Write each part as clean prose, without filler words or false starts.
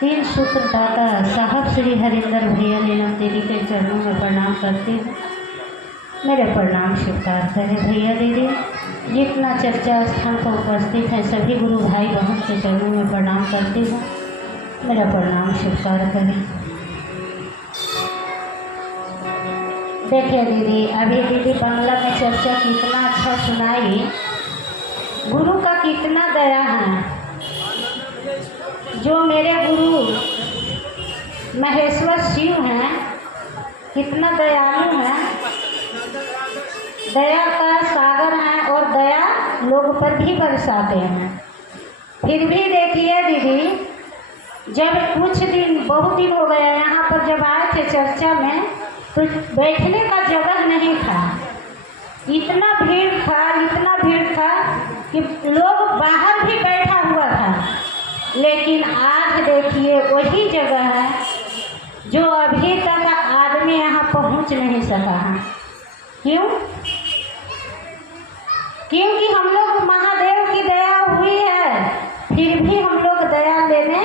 तीन सूत्रदाता साहब श्री हरिंदर भैया नीलम दीदी के चरणों में प्रणाम करती हूँ। मेरे प्रणाम स्वीकार करें भैया दीदी। जितना चर्चा स्थान पर उपस्थित है सभी गुरु भाई बहन के चरणों में प्रणाम करती हूँ। मेरा प्रणाम स्वीकार करें। देखिए दीदी, अभी दीदी बांग्ला में चर्चा कितना अच्छा सुनाई। गुरु का कितना दया है। जो मेरे गुरु महेश्वर शिव हैं, कितना दयालु हैं, दया का सागर हैं और दया लोग पर भी बरसाते हैं। फिर भी देखिए दीदी, जब कुछ दिन बहुत दिन हो गया यहाँ पर जब आए थे चर्चा में, तो बैठने का जगह नहीं था। इतना भीड़ था कि लोग बाहर भी बैठा हुआ था। लेकिन आज देखिए वही जगह है जो अभी तक आदमी यहाँ पहुँच नहीं सका है। क्यों? क्योंकि हम लोग महादेव की दया हुई है, फिर भी हम लोग दया लेने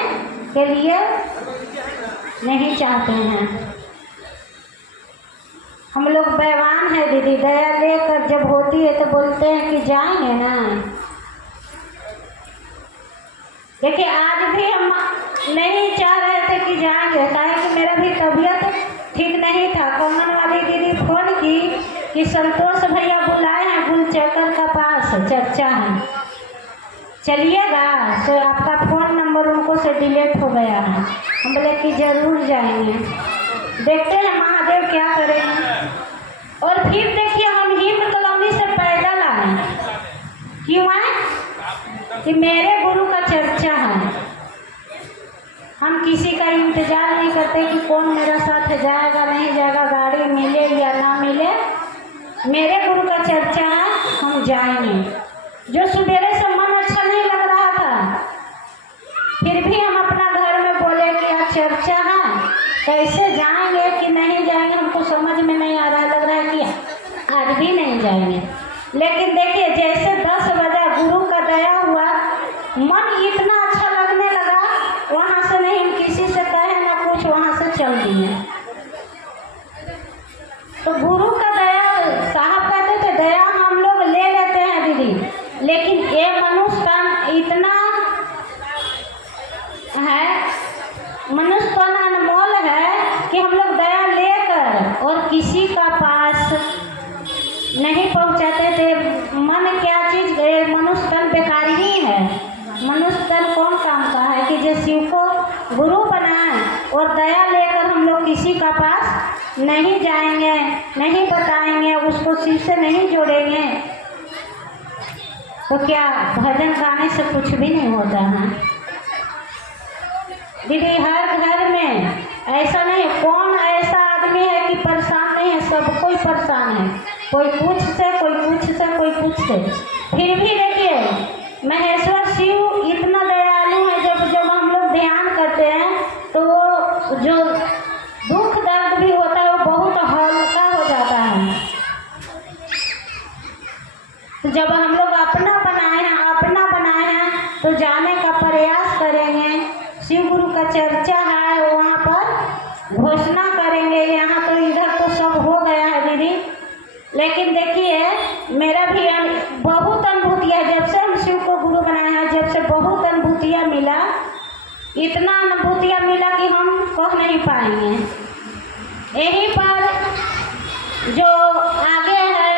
के लिए नहीं चाहते हैं। हम लोग बेईमान है दीदी। दया लेकर जब होती है तो बोलते हैं कि जाएंगे ना। देखिए आज भी हम नहीं चाह रहे थे कि जाएंगे, काहे कि मेरा भी तबीयत ठीक नहीं था। कॉमन वाली दीदी फोन की कि संतोष भैया बुलाए हैं गुलचक्कर का पास, चर्चा है, चलिएगा। तो आपका फ़ोन नंबर उनको से डिलीट हो गया है। हम बोले कि ज़रूर जाएंगे, देखते हैं महादेव क्या करेंगे। और फिर देखिए हम हिम कॉलोनी से पैदल आए। क्यों आए? कि मेरे गुरु का चर्चा है। हम किसी का इंतज़ार नहीं करते कि कौन मेरा साथ जाएगा नहीं जाएगा, गाड़ी मिले या ना मिले। मेरे गुरु का चर्चा है, हम जाएंगे। जो सवेरे से मन अच्छा नहीं लग रहा था, फिर भी हम अपना घर में बोले कि आज चर्चा है, कैसे जाएंगे कि नहीं जाएंगे हमको समझ में नहीं आ रहा। लग रहा है कि आज भी नहीं जाएंगे। लेकिन देखिए जैसे 10 बजे गुरु का दया हुआ, मन इतना अच्छा लगने लगा, वहाँ से नहीं हम किसी से कहे ना कुछ, वहाँ से चल दिए। तो गुरु का दया, साहब कहते थे दया हम लोग ले लेते हैं दीदी, लेकिन ये मनुष्य का इतना है, मनुष्य का अनमोल है कि हम लोग दया लेकर और किसी का पास नहीं पहुंचाते थे। मन क्या चीज़, मनुष्य तन बेकार ही है। मनुष्य तन कौन काम का है कि जो शिव को गुरु बनाए और दया लेकर हम लोग किसी का पास नहीं जाएंगे, नहीं बताएंगे, उसको शिव से नहीं जोड़ेंगे, तो क्या भजन गाने से कुछ भी नहीं होता है दीदी। हर घर में ऐसा नहीं, कौन ऐसा आदमी है कि परेशान नहीं है, सब कोई परेशान है। कोई कुछ से, कोई कुछ से, कोई कुछ से। फिर भी देखिए महेश्वर शिव इतना दयालु है, जब हम लोग ध्यान करते हैं तो वो जो दुख दर्द भी होता है वो बहुत हल्का हो जाता है। तो जब हम लोग अपना बनाए हैं तो जाने का प्रयास करेंगे। शिव गुरु का चर्चा है, वहाँ पर घोषणा करेंगे। यहाँ तो इधर तो सब हो गया है दीदी, लेकिन देखिए मेरा भी बहुत अनुभूतियाँ, जब से हम शिव को गुरु बनाए हैं, जब से बहुत अनुभूतियाँ मिला, इतना अनुभूतियाँ मिला कि हम कह नहीं पाएंगे। यहीं पर जो आगे है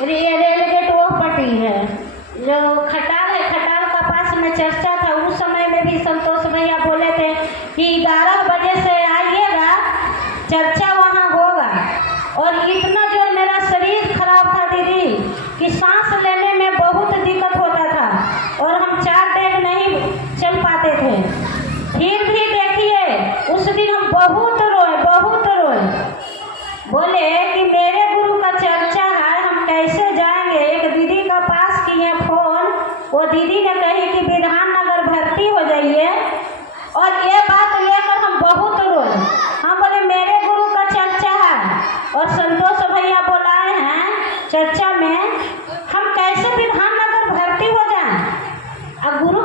रेल गेट, वो पट्टी है जो खटाल है, खटाल का पास में चर्चा था। उस समय में भी संतोष भैया बोले थे कि 11 बजे से आइएगा, चर्चा वहाँ होगा। और इतना जो मेरा शरीर खराब था दीदी कि सांस लेने में बहुत दिक्कत होता था और हम 4 डेग नहीं चल पाते थे। फिर भी देखिए उस दिन हम बहुत रोए। बोले कि मेरे गुरु का चर्चा है, हम कैसे जाएंगे। एक दीदी का पास किए फोन, वो दीदी ने कही कि विधाननगर भर्ती हो जाइए, और ये बात लेकर हम बहुत रोए। हम बोले मेरे गुरु का चर्चा है और संतोष भैया बुलाए हैं चर्चा में, हम कैसे विधाननगर भर्ती हो जाएं। अब गुरु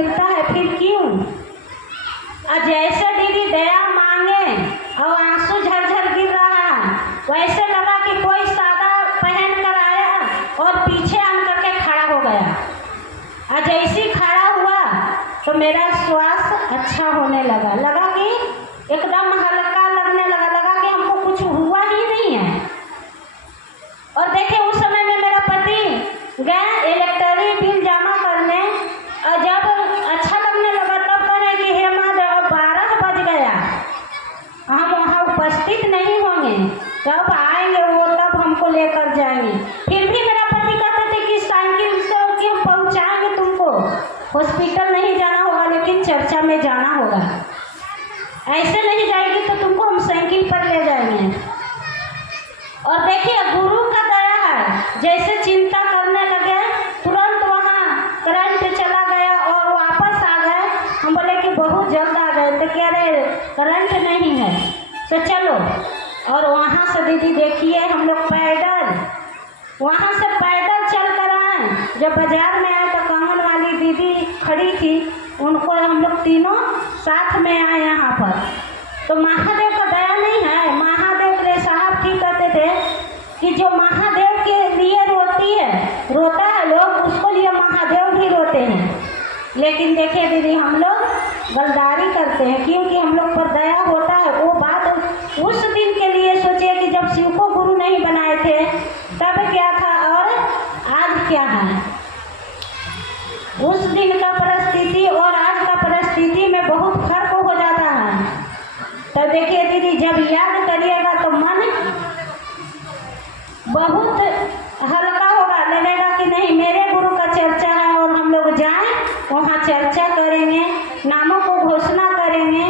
मिलता है, फिर क्यों? और जैसे दीदी दया मांगे और आंसू झरझर गिर रहा है, वैसे लगा कि कोई सादा पहन कर आया और पीछे आन करके खड़ा हो गया। और जैसे खड़ा हुआ तो मेरा श्वास अच्छा होने लगा, लगा कि एकदम हल्का लगने लगा, लगा कि हमको कुछ हुआ ही नहीं है। और देखिए उस समय में मेरा पति गए इलेक्ट्रिक बिल जमा करने, और जब अच्छा लगने लगा तब कहे कि हे माँ 12 बज गया, हम वहाँ उपस्थित नहीं होंगे, कब आएंगे वो तब हमको लेकर जाएंगे। फिर भी मेरा पति कहते थे कि साइकिल से कि हम पहुँचाएंगे तुमको, हॉस्पिटल नहीं जाना होगा लेकिन चर्चा में जाना होगा, ऐसे नहीं जाएगी तो तुमको हम साइकिल पर ले जाएंगे। और देखिए गुरु का दया है, जैसे चिंता करने लगे तुरंत वहाँ करंट चला गया और वापस आ गए। हम बोले कि बहुत जल्द आ गए, तो कह रहे करंट नहीं है तो चलो। और वहाँ से दीदी देखिए हम लोग पैदल, वहाँ से पैदल चल कर आए। जब बाजार में आए तो कंगन वाली दीदी खड़ी थी, उनको हम लोग तीनों साथ में आए यहाँ पर। तो महादेव का दया नहीं है, महादेव के साहब ठीक कहते थे कि जो महादेव के लिए रोता है लोग, उसको लिए महादेव भी रोते हैं। लेकिन देखिए दीदी हम लोग गलदारी करते हैं, क्योंकि हम लोग पर दया होता है। वो बात उस दिन के लिए सोचिए कि जब शिव को गुरु नहीं बनाए थे तब क्या था और आज क्या है। उस दिन का परिस्थिति और आज का परिस्थिति में बहुत फर्क हो जाता है। तो देखिए दीदी जब याद करिएगा तो मन बहुत हल्का होगा, लगेगा कि नहीं मेरे गुरु का चर्चा है और हम लोग जाएं वहाँ चर्चा करेंगे, नामों को घोषणा करेंगे।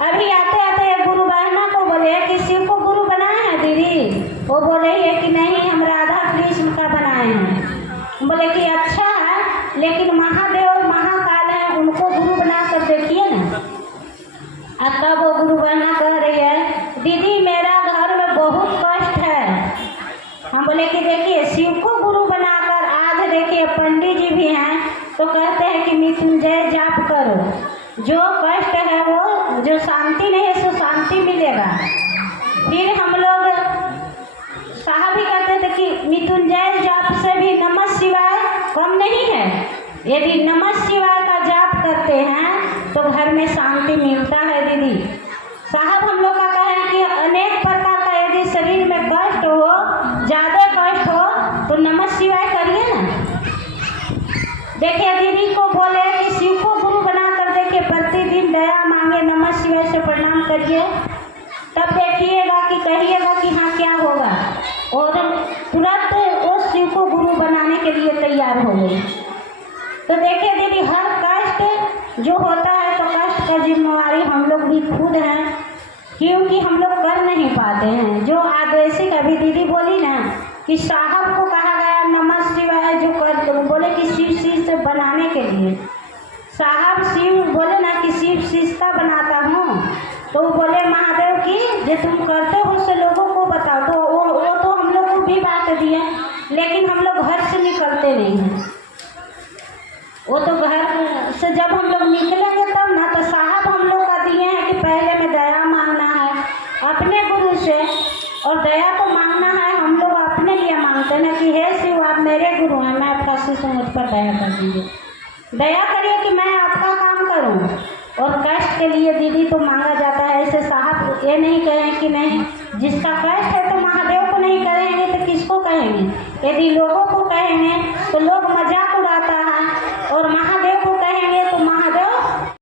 अभी आते आते एक गुरु बहना को बोले कि शिव को गुरु बनाए हैं दीदी, वो बोल रही है कि नहीं हम राधा कृष्ण का बनाए हैं। बोले कि अच्छा है, लेकिन महादेव और महाकाल हैं, उनको गुरु बना कर देखिए ना। तब वो गुरु बहना कह रही है दीदी मेरा घर में बहुत कष्ट है। हम बोले कि देखिए शिव को गुरु बनाकर आज देखिए पंडित जी भी हैं तो कहते हैं कि मृत्युंजय जाप करो, जो कष्ट है वो, जो शांति नहीं है सो शांति मिलेगा। फिर हम लोग साहब भी कहते थे कि मृत्युंजय जाप से भी नमः शिवाय कम नहीं है। यदि नमः शिवाय का जाप करते हैं तो घर में शांति मिलता है दीदी। साहब हम लोग का कहें कि अनेक प्रकार का यदि शरीर में कष्ट हो, ज़्यादा कष्ट हो तो नमः शिवाय करिए ना। देखिए दीदी को बोले कि शिव को गुरु बना कर देखिए प्रतिदिन दया मांगे, नमः शिवाय से प्रणाम करिए, तब देखिएगा कि कहिएगा कि हाँ क्या होगा। और तुरंत वो शिव को गुरु बनाने के लिए तैयार हो गई। तो देखिए दीदी हर कष्ट जो होता है तो कष्ट का जिम्मेवारी हम लोग भी खुद हैं, क्योंकि हम लोग कर नहीं पाते हैं। जो आदेशिक अभी दीदी बोली ना कि साहब को कहा गया नमः शिवाय जो कर, तो बोले कि शिव से बनाने के लिए। साहब शिव बोले ना कि शिव शिष्टा बनाता हूँ, तो वो बोले महादेव की जो तुम करते हो उससे लोगों को बताओ। तो वो तो हम लोग को भी बात दिए, लेकिन हम लोग घर से निकलते नहीं हैं। वो तो घर से जब हम लोग निकलेंगे तब ना, तो साहब हम लोग का दिए हैं कि पहले में दया मांगना है अपने गुरु से, और दया तो मांगना है हम लोग अपने लिए मांगते हैं कि हे शिव आप मेरे गुरु हैं, मैं आपका शिष्य, मुझ पर दया कर दीजिए, दया करिए कि मैं आपका काम करूं। और कष्ट के लिए दीदी तो मांगा जाता है। ऐसे साहब ये नहीं कहें कि नहीं, जिसका कष्ट है तो महादेव को नहीं कहेंगे तो किसको कहेंगे। यदि लोगों को कहेंगे तो लोग मजाक उड़ाता